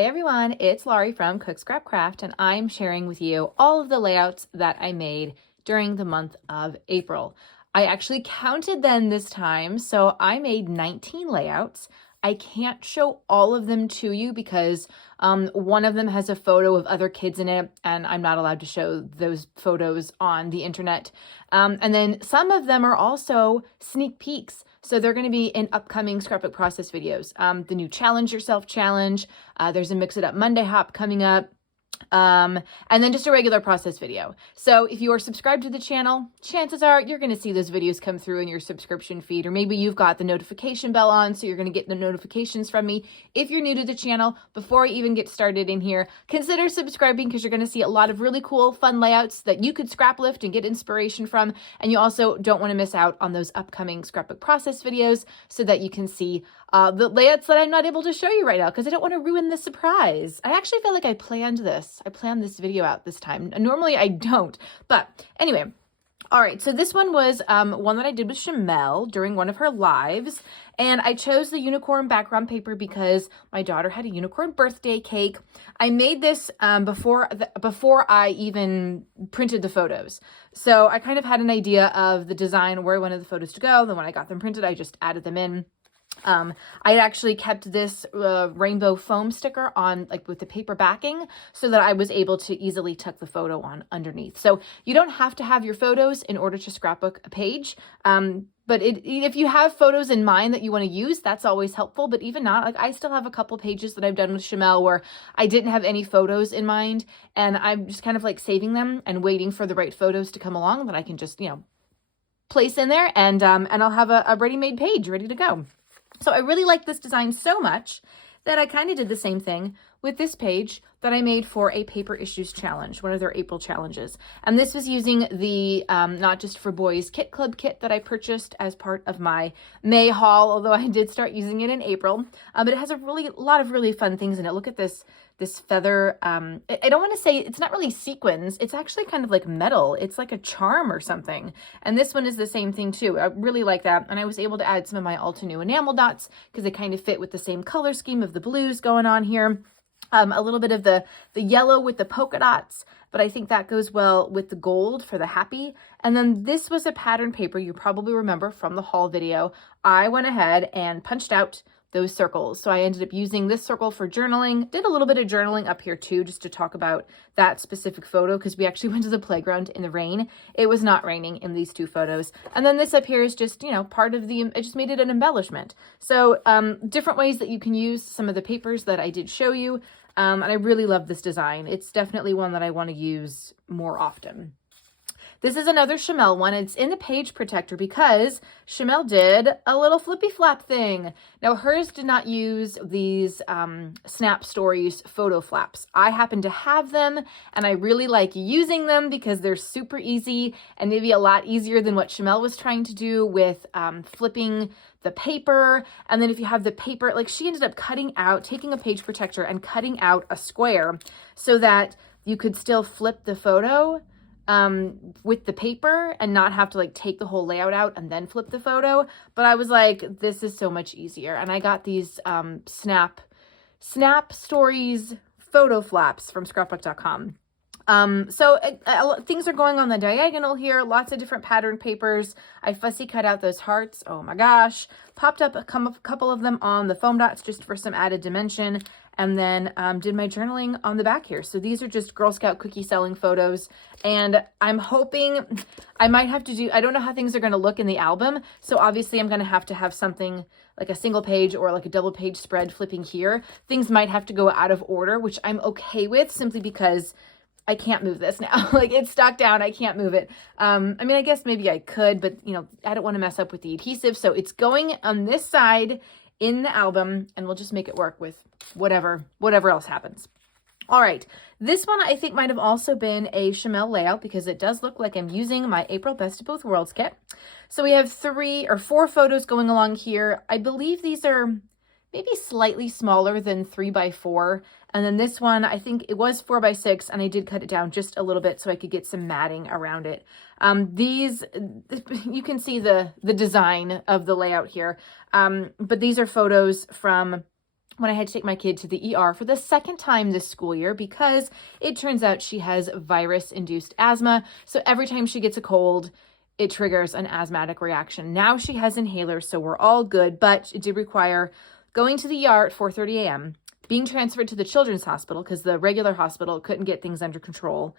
Hey everyone, it's Laurie from Cook Scrap Craft, and I'm sharing with you all of the layouts that I made during the month of April. I actually counted them this time, so I made 19 layouts. I can't show all of them to you because one of them has a photo of other kids in it, and I'm not allowed to show those photos on the internet. And then some of them are also sneak peeks. So they're going to be in upcoming scrapbook process videos. The new Challenge Yourself challenge. There's a Mix It Up Monday hop coming up. And then just a regular process video. So if you are subscribed to the channel, chances are you're going to see those videos come through in your subscription feed, or maybe you've got the notification bell on, so you're going to get the notifications from me. If you're new to the channel, before I even get started in here, consider subscribing because you're going to see a lot of really cool, fun layouts that you could scrap lift and get inspiration from. And you also don't want to miss out on those upcoming scrapbook process videos so that you can see the layouts that I'm not able to show you right now because I don't want to ruin the surprise. I actually feel like I planned this. I planned this video out this time. Normally I don't, but anyway. All right, so this one was one that I did with Shamel during one of her lives, and I chose the unicorn background paper because my daughter had a unicorn birthday cake. I made this before I even printed the photos. So I kind of had an idea of the design, where I wanted the photos to go. Then when I got them printed, I just added them in. I had actually kept this rainbow foam sticker on, like with the paper backing, so that I was able to easily tuck the photo on underneath. So you don't have to have your photos in order to scrapbook a page. But if you have photos in mind that you want to use, that's always helpful. But even not, like I still have a couple pages that I've done with Shamel where I didn't have any photos in mind, and I'm just kind of like saving them and waiting for the right photos to come along that I can just, place in there, and I'll have a ready-made page ready to go. So I really like this design so much that I kind of did the same thing with this page that I made for a Paper Issues challenge, one of their April challenges. And this was using the Not Just for Boys Kit Club kit that I purchased as part of my May haul, although I did start using it in April. But it has a lot of really fun things in it. Look at this feather. I don't want to say, it's not really sequins. It's actually kind of like metal. It's like a charm or something. And this one is the same thing too. I really like that. And I was able to add some of my Alta New enamel dots because they kind of fit with the same color scheme of the blues going on here. A little bit of the yellow with the polka dots, but I think that goes well with the gold for the happy. And then this was a pattern paper you probably remember from the haul video. I went ahead and punched out those circles. So I ended up using this circle for journaling, did a little bit of journaling up here too, just to talk about that specific photo, because we actually went to the playground in the rain. It was not raining in these two photos. And then this up here is just, part of I just made it an embellishment. So different ways that you can use some of the papers that I did show you. And I really love this design. It's definitely one that I want to use more often. This is another Shamel one. It's in the page protector because Shamel did a little flippy flap thing. Now hers did not use these Snap Stories photo flaps. I happen to have them, and I really like using them because they're super easy and maybe a lot easier than what Shamel was trying to do with flipping the paper. And then if you have the paper, like she ended up taking a page protector and cutting out a square so that you could still flip the photo with the paper and not have to like take the whole layout out and then flip the photo. But I was like, this is so much easier. And I got these Snap Stories photo flaps from scrapbook.com. Things are going on the diagonal here, lots of different pattern papers. I fussy cut out those hearts. Oh my gosh. Popped up a couple of them on the foam dots just for some added dimension. And then did my journaling on the back here. So these are just Girl Scout cookie selling photos. And I'm hoping I might have to I don't know how things are going to look in the album. So obviously I'm going to have something like a single page or like a double page spread flipping here. Things might have to go out of order, which I'm okay with simply because I can't move this now. Like it's stuck down. I can't move it. I guess maybe I could, but I don't want to mess up with the adhesive. So it's going on this side in the album, and we'll just make it work with whatever else happens. All right. This one I think might have also been a Shamel layout because it does look like I'm using my April Best of Both Worlds kit. So we have 3 or 4 photos going along here. I believe these are maybe slightly smaller than 3x4. And then this one, I think it was 4x6, and I did cut it down just a little bit so I could get some matting around it. You can see the design of the layout here. But these are photos from when I had to take my kid to the ER for the second time this school year because it turns out she has virus-induced asthma. So every time she gets a cold, it triggers an asthmatic reaction. Now she has inhalers, so we're all good, but it did require going to the ER at 4:30 a.m., being transferred to the children's hospital because the regular hospital couldn't get things under control,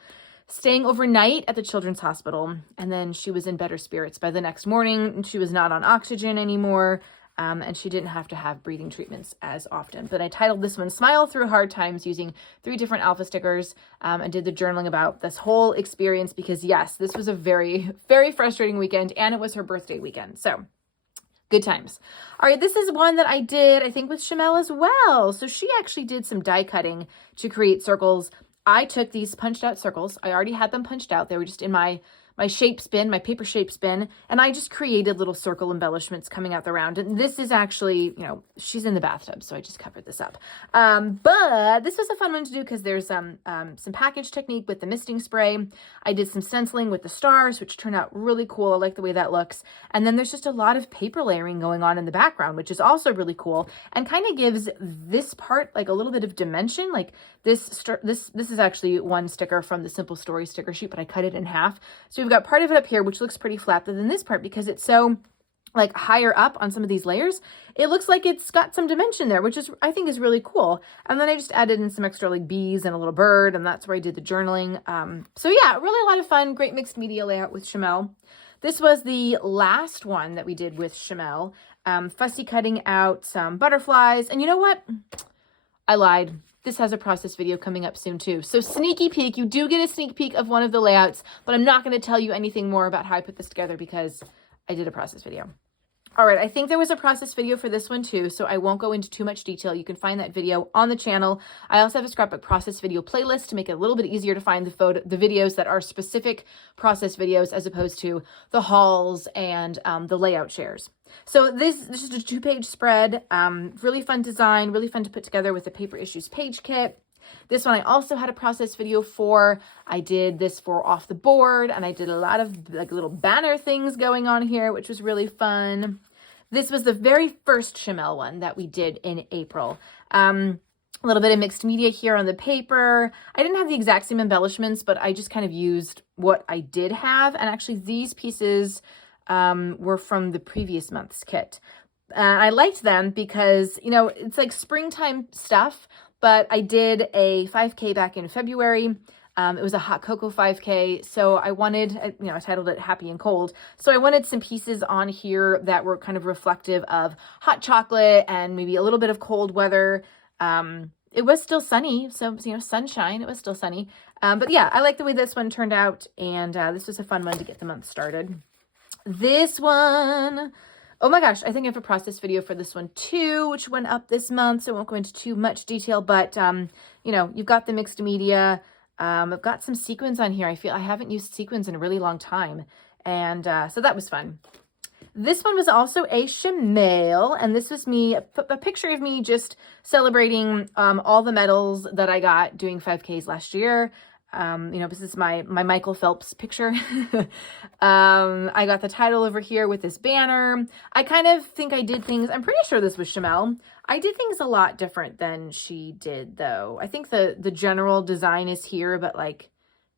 staying overnight at the children's hospital, and then she was in better spirits by the next morning. She was not on oxygen anymore. And she didn't have to have breathing treatments as often. But I titled this one Smile Through Hard Times using 3 different alpha stickers and did the journaling about this whole experience because, yes, this was a very, very frustrating weekend and it was her birthday weekend. So good times. All right, this is one that I did, I think, with Shamel as well. So she actually did some die cutting to create circles. I took these punched out circles. I already had them punched out. They were just in my shape spin, my paper shape spin, and I just created little circle embellishments coming out the round. And this is actually, she's in the bathtub, so I just covered this up. But this was a fun one to do because there's some package technique with the misting spray. I did some stenciling with the stars, which turned out really cool. I like the way that looks. And then there's just a lot of paper layering going on in the background, which is also really cool and kind of gives this part like a little bit of dimension. Like this is actually one sticker from the Simple Story sticker sheet, but I cut it in half. So we've got part of it up here, which looks pretty flat, but then this part, because it's so like higher up on some of these layers, it looks like it's got some dimension there, which is, I think, is really cool. And then I just added in some extra like bees and a little bird, and that's where I did the journaling. So yeah, really a lot of fun, great mixed media layout with Shamel. This was the last one that we did with Shamel, fussy cutting out some butterflies. And you know what? I lied. This has a process video coming up soon too. So sneaky peek, you do get a sneak peek of one of the layouts, but I'm not going to tell you anything more about how I put this together because I did a process video. All right, I think there was a process video for this one too, so I won't go into too much detail. You can find that video on the channel. I also have a scrapbook process video playlist to make it a little bit easier to find the videos that are specific process videos as opposed to the hauls and the layout shares. So this is a 2-page spread, really fun design, really fun to put together with the Paper Issues page kit. This one I also had a process video for. I did this for off the board, and I did a lot of like little banner things going on here, which was really fun. This was the very first Shamel one that we did in April. A little bit of mixed media here on the paper. I didn't have the exact same embellishments, but I just kind of used what I did have. And actually these pieces were from the previous month's kit. I liked them because, it's like springtime stuff, but I did a 5K back in February. It was a hot cocoa 5K. So I wanted, I titled it Happy and Cold. So I wanted some pieces on here that were kind of reflective of hot chocolate and maybe a little bit of cold weather. It was still sunny. So, sunshine, it was still sunny. But yeah, I like the way this one turned out. And this was a fun one to get the month started. This one, oh my gosh, I think I have a process video for this one too, which went up this month. So I won't go into too much detail, but you've got the mixed media. I've got some sequins on here. I haven't used sequins in a really long time. And so that was fun. This one was also a Shamel, and this was me, a picture of me just celebrating all the medals that I got doing 5Ks last year. This is my Michael Phelps picture. I got the title over here with this banner. I kind of think I did things, I'm pretty sure this was Shamel. I did things a lot different than she did though. I think the general design is here, but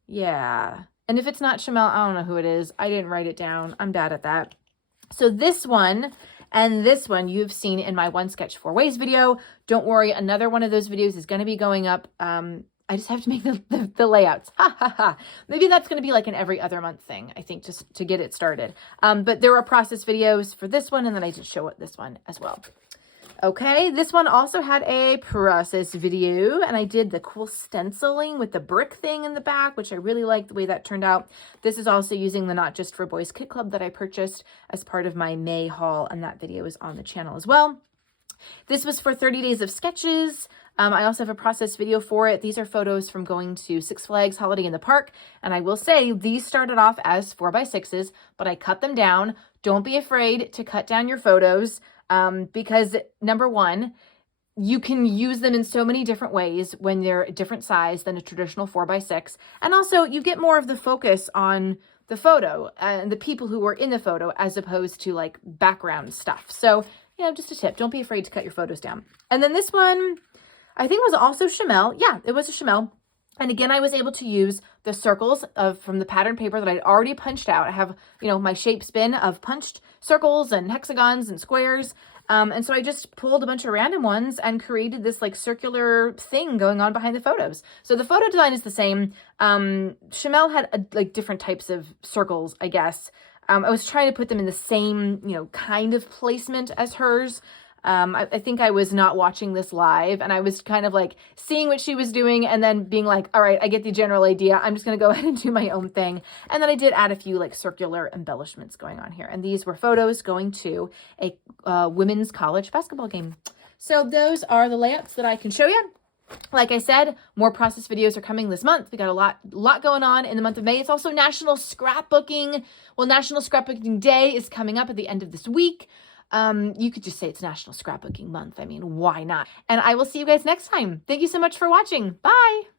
yeah. And if it's not Shamel, I don't know who it is. I didn't write it down. I'm bad at that. So this one and this one you've seen in my One Sketch 4 Ways video. Don't worry, another one of those videos is going to be going up. I just have to make the layouts. Ha ha ha. Maybe that's going to be like an every other month thing, I think, just to get it started. But there were process videos for this one, and then I just show it this one as well. Okay, this one also had a process video, and I did the cool stenciling with the brick thing in the back, which I really liked the way that turned out. This is also using the Not Just for Boys Kit Club that I purchased as part of my May haul, and that video is on the channel as well. This was for 30 days of sketches. I also have a process video for it. These are photos from going to Six Flags Holiday in the Park. And I will say these started off as 4x6s, but I cut them down. Don't be afraid to cut down your photos because number one, you can use them in so many different ways when they're a different size than a traditional 4x6. And also you get more of the focus on the photo and the people who were in the photo as opposed to like background stuff. So you know, just a tip. Don't be afraid to cut your photos down. And then this one, I think was also Chamel. Yeah, it was a Chamel. And again, I was able to use the circles from the pattern paper that I'd already punched out. I have, you know, my shape spin of punched circles and hexagons and squares. And so I just pulled a bunch of random ones and created this like circular thing going on behind the photos. So the photo design is the same. Chamel had like different types of circles, I guess. I was trying to put them in the same, you know, kind of placement as hers. I think I was not watching this live, and I was kind of like seeing what she was doing and then being like, all right, I get the general idea. I'm just going to go ahead and do my own thing. And then I did add a few like circular embellishments going on here. And these were photos going to a women's college basketball game. So those are the layouts that I can show you. Like I said, more process videos are coming this month. We got a lot going on in the month of May. It's also National Scrapbooking. Well, National Scrapbooking Day is coming up at the end of this week. You could just say it's National Scrapbooking Month. I mean, why not? And I will see you guys next time. Thank you so much for watching. Bye.